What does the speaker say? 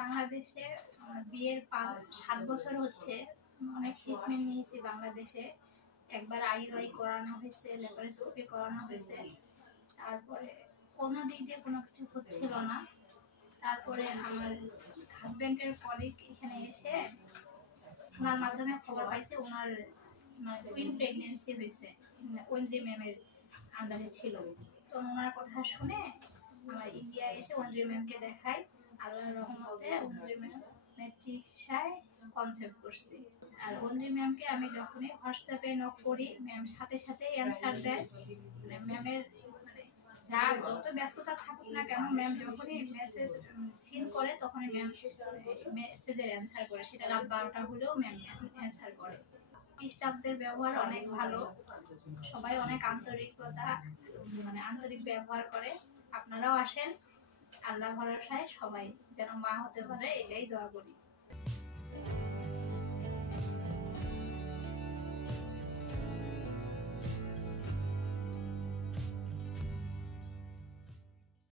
বাংলাদেশে বিয়ের 5-7 বছর হচ্ছে। অনেক ট্রিটমেন্ট নিয়েছি বাংলাদেশে। একবার আইইউআই করানো হয়েছে, ল্যাপারোস্কোপি করানো হয়েছে, তারপরে কোনো দিক দিয়ে কোনো কিছু হচ্ছিল না। তারপরে আমার হাজবেন্ডের কলিগ এখানে এসে ওনার মাধ্যমে খবর পাইছে ওনার টুইন প্রেগনেন্সি হয়েছে, ঐন্দ্রি ম্যামের আন্ডারে ছিল। তো ওনার কথা শুনে আমরা ইন্ডিয়া এসে ঐন্দ্রি ম্যামকে দেখাই। আল্লাহর রহমতে ঐন্দ্রি ম্যামের চিকিৎসায় কনসেপ্ট করছি। আর ঐন্দ্রি ম্যামকে আমি যখনই হোয়াটসঅ্যাপে নক করি, ম্যাম সাথে সাথে অ্যান্সার দেয়। ম্যামের যা যত ব্যস্ততা থাকুক না কেন, ম্যাম যখনই মেসেজ সিন করে তখনই ম্যাম মেসেজের অ্যান্সার করে, সেটা রাত 12টা হলেও ম্যাম অ্যান্সার করে। স্টাফদের ব্যবহার অনেক ভালো, সবাই অনেক আন্তরিক ব্যবহার করে। আপনারাও আসেন, আল্লাহ ভরসায় সবাই যেন মা হতে পারে এটাই দোয়া করি।